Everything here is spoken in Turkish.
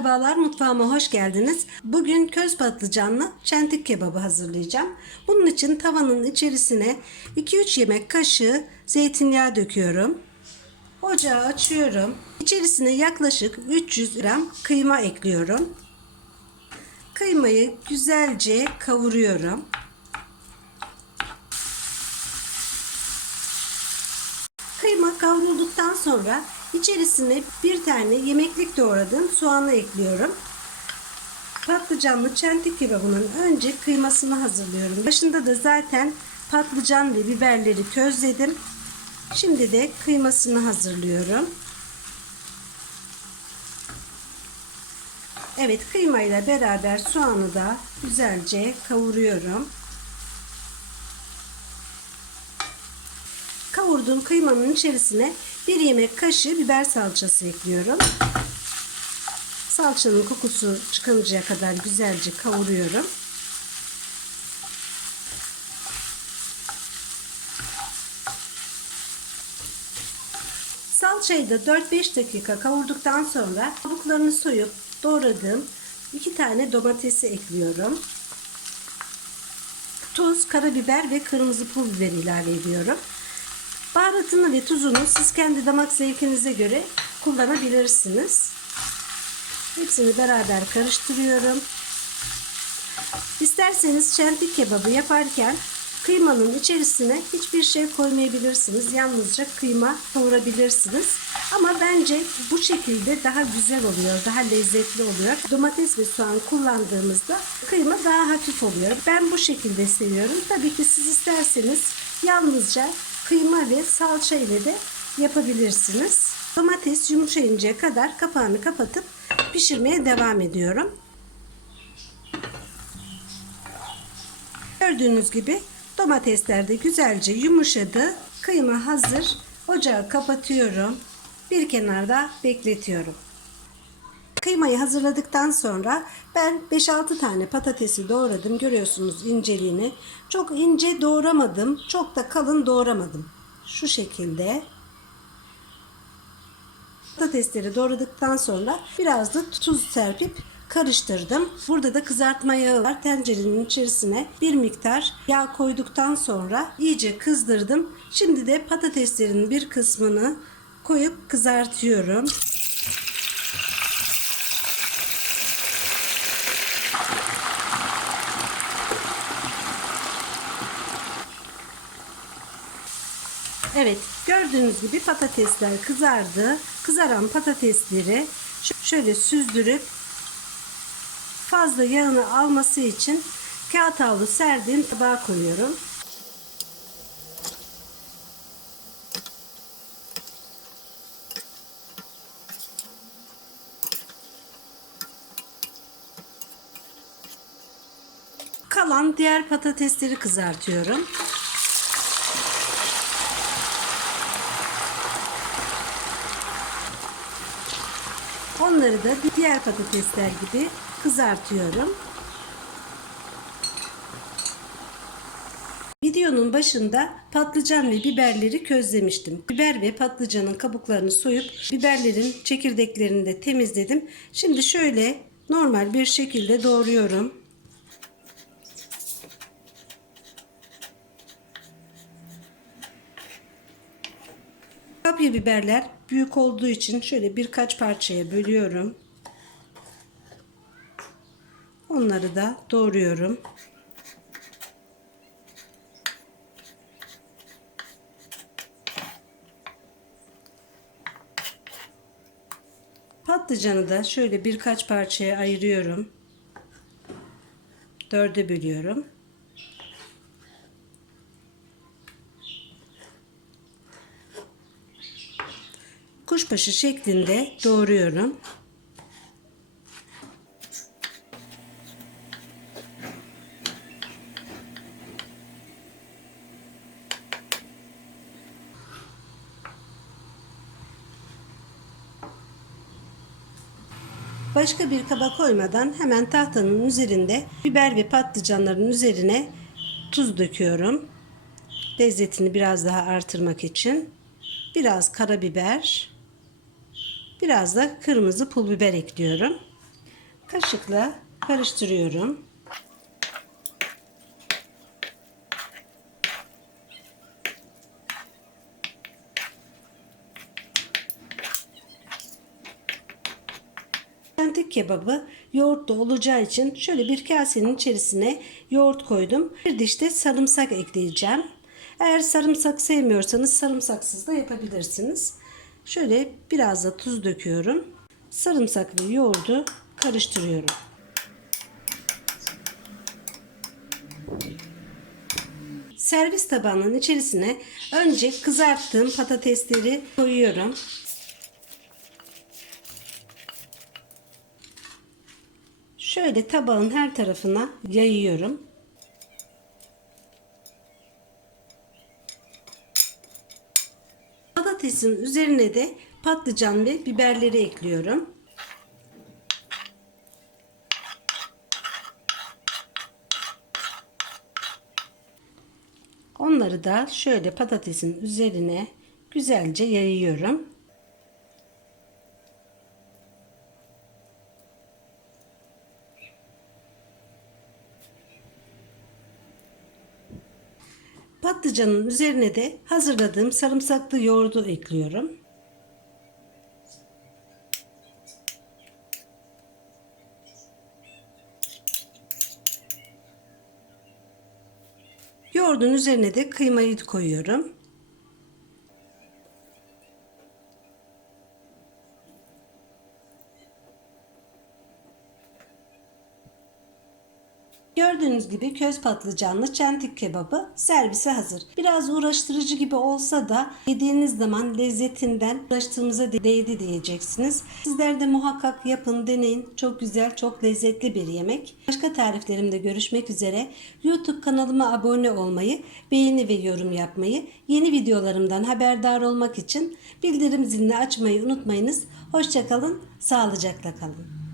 Merhabalar mutfağıma hoş geldiniz. Bugün köz patlıcanlı çentik kebabı hazırlayacağım. Bunun için tavanın içerisine 2-3 yemek kaşığı zeytinyağı döküyorum. Ocağı açıyorum. İçerisine yaklaşık 300 gram kıyma ekliyorum. Kıymayı güzelce kavuruyorum. Kıyma kavrulduktan sonra içerisine bir tane yemeklik doğradığım soğanı ekliyorum. Patlıcanlı çentik kebabının önce kıymasını hazırlıyorum. Başında da zaten patlıcan ve biberleri közledim. Şimdi de kıymasını hazırlıyorum. Evet kıymayla beraber soğanı da güzelce kavuruyorum. Kavurduğum kıymanın içerisine bir yemek kaşığı biber salçası ekliyorum. Salçanın kokusu çıkıncaya kadar güzelce kavuruyorum. Salçayı da 4-5 dakika kavurduktan sonra kabuklarını soyup doğradığım 2 tane domatesi ekliyorum. Tuz, karabiber ve kırmızı pul biber ilave ediyorum. Baharatını ve tuzunu siz kendi damak zevkinize göre kullanabilirsiniz. Hepsini beraber karıştırıyorum. İsterseniz çentik kebabı yaparken kıymanın içerisine hiçbir şey koymayabilirsiniz. Yalnızca kıyma kavurabilirsiniz. Ama bence bu şekilde daha güzel oluyor, daha lezzetli oluyor. Domates ve soğan kullandığımızda kıyma daha hafif oluyor. Ben bu şekilde seviyorum. Tabii ki siz isterseniz yalnızca kıyma ve salça ile de yapabilirsiniz. Domates yumuşayıncaya kadar kapağını kapatıp pişirmeye devam ediyorum. Gördüğünüz gibi domatesler de güzelce yumuşadı. Kıyma hazır. Ocağı kapatıyorum. Bir kenarda bekletiyorum. Kıymayı hazırladıktan sonra ben 5-6 tane patatesi doğradım. Görüyorsunuz inceliğini. Çok ince doğramadım. Çok da kalın doğramadım. Şu şekilde. Patatesleri doğradıktan sonra biraz da tuz serpip karıştırdım. Burada da kızartma yağı var. Tencerenin içerisine bir miktar yağ koyduktan sonra iyice kızdırdım. Şimdi de patateslerin bir kısmını koyup kızartıyorum. Evet gördüğünüz gibi patatesler kızardı. Kızaran patatesleri şöyle süzdürüp fazla yağını alması için kağıt havlu serdiğim tabağa koyuyorum. Kalan diğer patatesleri kızartıyorum. Onları da diğer patatesler gibi kızartıyorum. Videonun başında patlıcan ve biberleri közlemiştim. Biber ve patlıcanın kabuklarını soyup biberlerin çekirdeklerini de temizledim. Şimdi şöyle normal bir şekilde doğruyorum. Kapya biberler büyük olduğu için şöyle birkaç parçaya bölüyorum. Onları da doğruyorum. Patlıcanı da şöyle birkaç parçaya ayırıyorum. Dörde bölüyorum. Kuşbaşı şeklinde doğruyorum. Başka bir kaba koymadan hemen tahtanın üzerinde biber ve patlıcanların üzerine tuz döküyorum. Lezzetini biraz daha artırmak için. Biraz karabiber, biraz da kırmızı pul biber ekliyorum. Kaşıkla karıştırıyorum. Kentik kebabı yoğurtlu olacağı için şöyle bir kasenin içerisine yoğurt koydum. Bir diş de sarımsak ekleyeceğim. Eğer sarımsak sevmiyorsanız sarımsaksız da yapabilirsiniz. Şöyle biraz da tuz döküyorum. Sarımsak ve yoğurdu karıştırıyorum. Servis tabağının içerisine önce kızarttığım patatesleri koyuyorum. Şöyle tabağın her tarafına yayıyorum. Patatesin üzerine de patlıcan ve biberleri ekliyorum. Onları da şöyle patatesin üzerine güzelce yayıyorum. Patlıcanın üzerine de hazırladığım sarımsaklı yoğurdu ekliyorum. Yoğurdun üzerine de kıymayı koyuyorum. Gördüğünüz gibi köz patlıcanlı çentik kebabı servise hazır. Biraz uğraştırıcı gibi olsa da yediğiniz zaman lezzetinden uğraştığımıza değdi diyeceksiniz. Sizler de muhakkak yapın, deneyin. Çok güzel, çok lezzetli bir yemek. Başka tariflerimde görüşmek üzere. YouTube kanalıma abone olmayı, beğeni ve yorum yapmayı, yeni videolarımdan haberdar olmak için bildirim zilini açmayı unutmayınız. Hoşçakalın, sağlıcakla kalın.